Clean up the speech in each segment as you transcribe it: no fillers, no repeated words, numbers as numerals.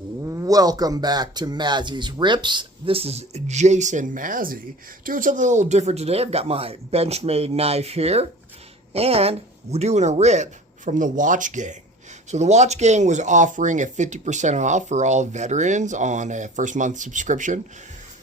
Welcome back to Mazzy's Rips. This is Jason Mazzy doing something a little different today. I've got my Benchmade knife here, and we're doing a rip from the Watch Gang. So the Watch Gang was offering a 50% off for all veterans on a first month subscription.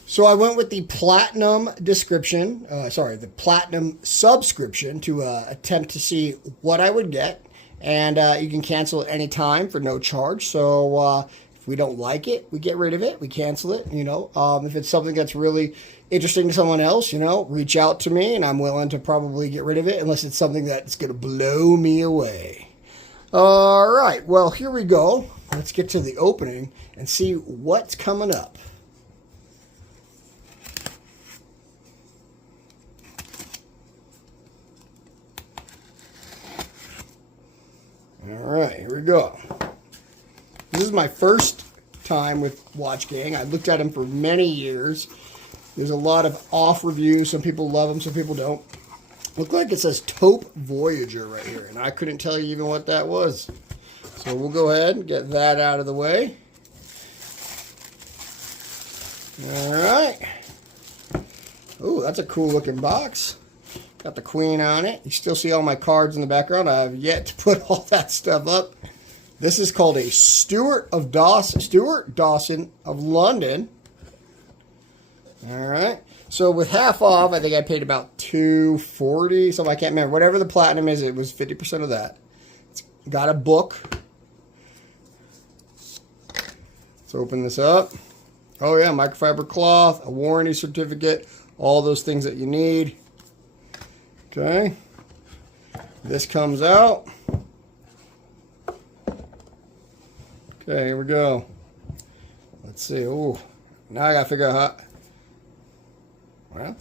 So I went with the platinum the platinum subscription to attempt to see what I would get. And you can cancel at any time for no charge. So if we don't like it, we get rid of it. We cancel it, If it's something that's really interesting to someone else, reach out to me and I'm willing to probably get rid of it unless it's something that's going to blow me away. All right, well, here we go. Let's get to the opening and see what's coming up. All right, here we go. This is my first time with Watch Gang. I looked at them for many years. There's a lot of off reviews. Some people love them, some people don't. Look like it says Taupe Voyager right here, and I couldn't tell you even what that was. So we'll go ahead and get that out of the way. All right. Oh, that's a cool looking box. Got the Queen on it. You still see all my cards in the background. I've yet to put all that stuff up. This is called a Stuart Dawson of London. All right. So with half off, I think I paid about $240. Something I can't remember. Whatever the platinum is, it was 50% of that. It's got a book. Let's open this up. Oh yeah, microfiber cloth, a warranty certificate, all those things that you need. Okay, this comes out. Okay, here we go. Let's see. Oh, now I gotta figure out how. Well,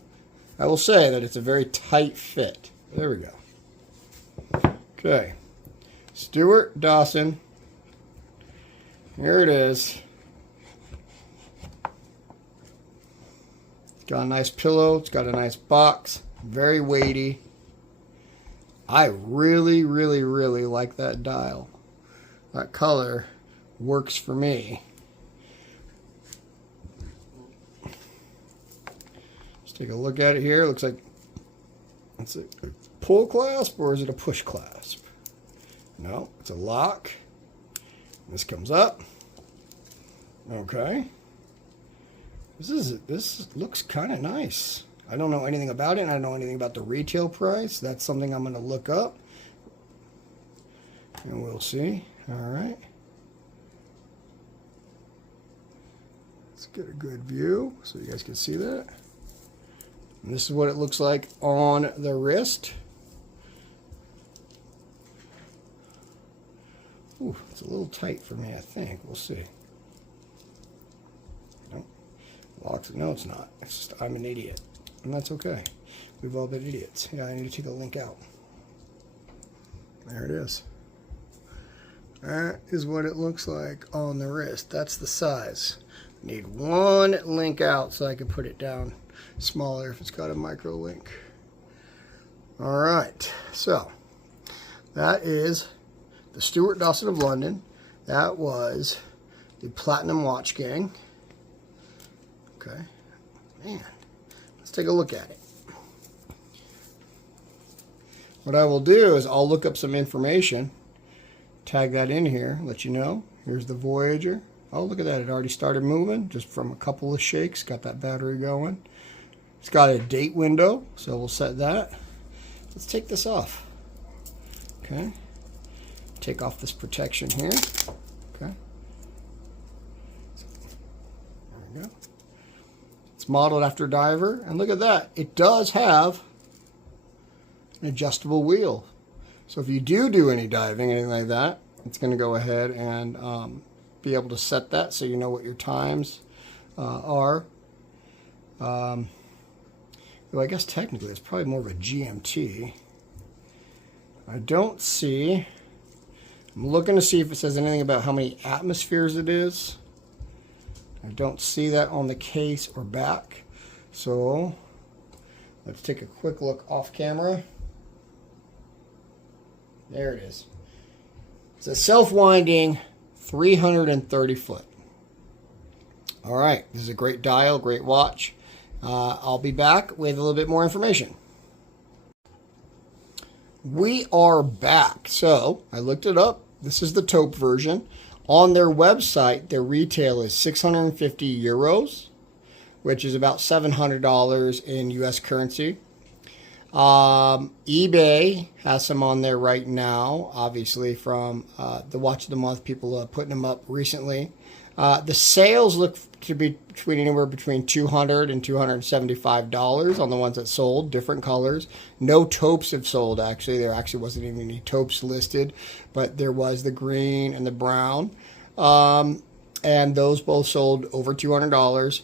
I will say that it's a very tight fit. There we go. Okay, Stuart Dawson. Here it is. It's got a nice pillow. It's got a nice box. Very weighty. I really, really, really like that dial. That color works for me. Let's take a look at it here. It looks like it's a pull clasp, or is it a push clasp? No, it's a lock. This comes up. Okay. This looks kind of nice. I don't know anything about it, and I don't know anything about the retail price. That's something I'm going to look up, and we'll see. All right. Let's get a good view so you guys can see that. And this is what it looks like on the wrist. Ooh, it's a little tight for me, I think. We'll see. Nope. Locks it. No, it's not. It's just I'm an idiot. And that's okay. We've all been idiots. Yeah, I need to take the link out. There it is. That is what it looks like on the wrist. That's the size. I need one link out so I can put it down smaller if it's got a micro link. All right. So that is the Stuart Dawson of London. That was the Platinum Watch Gang. Okay. Man. Let's take a look at it. What I will do is I'll look up some information, tag that in here, let you know. Here's the Voyager. Oh, look at that. It already started moving just from a couple of shakes. Got that battery going. It's got a date window, so we'll set that. Let's take this off. Okay. Take off this protection here. Okay. There we go. It's modeled after Diver, and look at that. It does have an adjustable wheel. So if you do any diving, anything like that, it's going to go ahead and be able to set that so you know what your times are. Though I guess technically it's probably more of a GMT. I don't see. I'm looking to see if it says anything about how many atmospheres it is. I don't see that on the case or back. So let's take a quick look off camera. There it is. It's a self-winding 330 foot. All right, this is a great dial, great watch. I'll be back with a little bit more information. We are back. So I looked it up. This is the taupe version. On their website, their retail is 650 euros, which is about $700 in US currency. eBay has some on there right now, obviously from the Watch of the Month, people putting them up recently. The sales look to be between anywhere between $200 and $275 on the ones that sold, different colors. No taupes have sold, actually. There actually wasn't even any taupes listed, but there was the green and the brown. And those both sold over $200.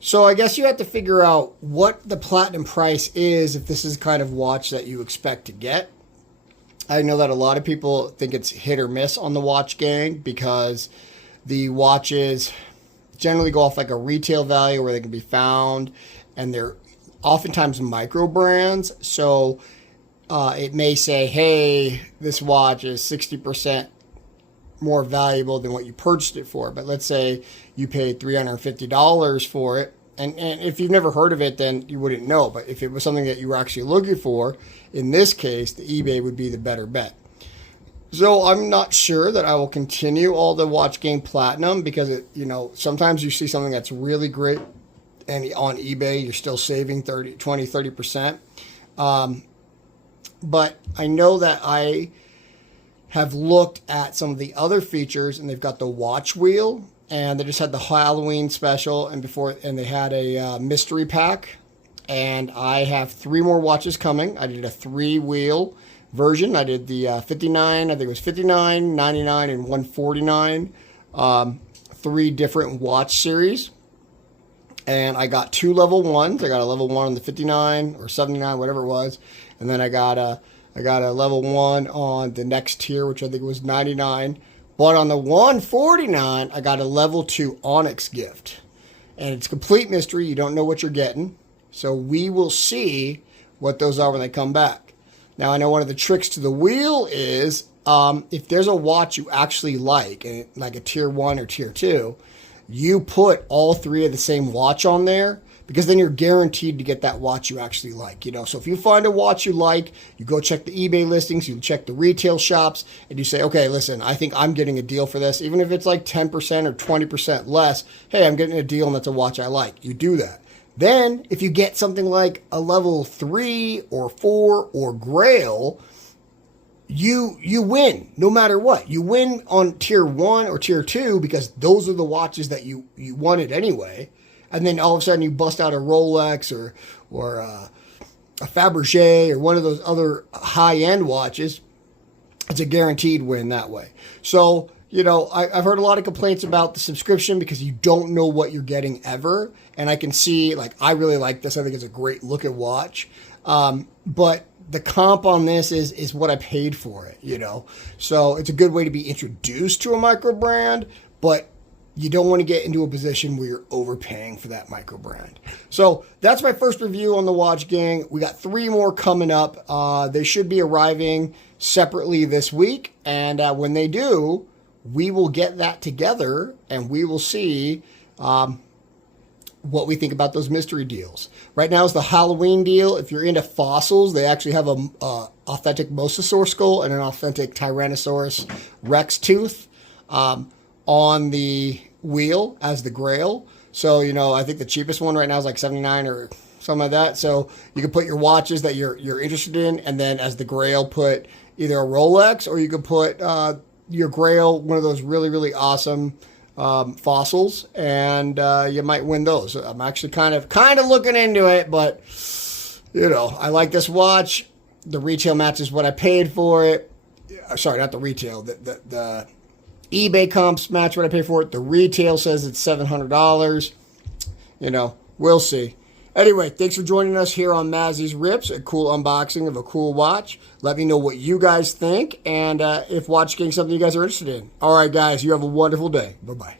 So I guess you have to figure out what the platinum price is if this is the kind of watch that you expect to get. I know that a lot of people think it's hit or miss on the Watch Gang because the watches generally go off like a retail value where they can be found, and they're oftentimes micro brands. So it may say, hey, this watch is 60% more valuable than what you purchased it for. But let's say you paid $350 for it. And if you've never heard of it, then you wouldn't know. But if it was something that you were actually looking for, in this case, the eBay would be the better bet. So I'm not sure that I will continue all the Watch Gang Platinum because, sometimes you see something that's really great and on eBay you're still saving 30%. But I know that I have looked at some of the other features, and they've got the watch wheel, and they just had the Halloween special, and they had a mystery pack. And I have 3 more watches coming. I did a 3-wheel version. I did the 59, I think it was 59, 99, and 149. 3 different watch series. And I got 2 level 1s. I got a level 1 on the 59 or 79, whatever it was. And then I got a level 1 on the next tier, which I think was 99. But on the 149, I got a level 2 Onyx gift. And it's complete mystery. You don't know what you're getting. So we will see what those are when they come back. Now, I know one of the tricks to the wheel is if there's a watch you actually like a tier 1 or tier 2, you put all 3 of the same watch on there, because then you're guaranteed to get that watch you actually like. So if you find a watch you like, you go check the eBay listings, you check the retail shops, and you say, okay, listen, I think I'm getting a deal for this. Even if it's like 10% or 20% less, hey, I'm getting a deal and that's a watch I like. You do that. Then, if you get something like a level 3 or 4 or Grail, you win no matter what. You win on tier 1 or tier 2 because those are the watches that you wanted anyway. And then all of a sudden you bust out a Rolex or a Fabergé or one of those other high-end watches. It's a guaranteed win that way. So, I've heard a lot of complaints about the subscription because you don't know what you're getting ever. And I can see, I really like this. I think it's a great looking watch. But the comp on this is what I paid for it, So it's a good way to be introduced to a micro brand, but you don't want to get into a position where you're overpaying for that micro brand. So that's my first review on the Watch Gang. We got 3 more coming up. They should be arriving separately this week. And when they do, we will get that together and we will see what we think about those mystery deals. Right now is the Halloween deal. If you're into fossils, they actually have a authentic mosasaur skull and an authentic Tyrannosaurus Rex tooth on the wheel as the Grail. So, I think the cheapest one right now is like 79 or something like that. So you can put your watches that you're interested in, and then as the Grail, put either a Rolex, or you could put your Grail, one of those really, really awesome fossils, and you might win those. I'm actually kind of looking into it, but I like this watch. The retail matches what I paid for it. Sorry, not the retail. The eBay comps match what I paid for it. The retail says it's $700. We'll see. Anyway, thanks for joining us here on Mazzy's Rips, a cool unboxing of a cool watch. Let me know what you guys think, and if Watch Gang is something you guys are interested in. All right, guys, you have a wonderful day. Bye-bye.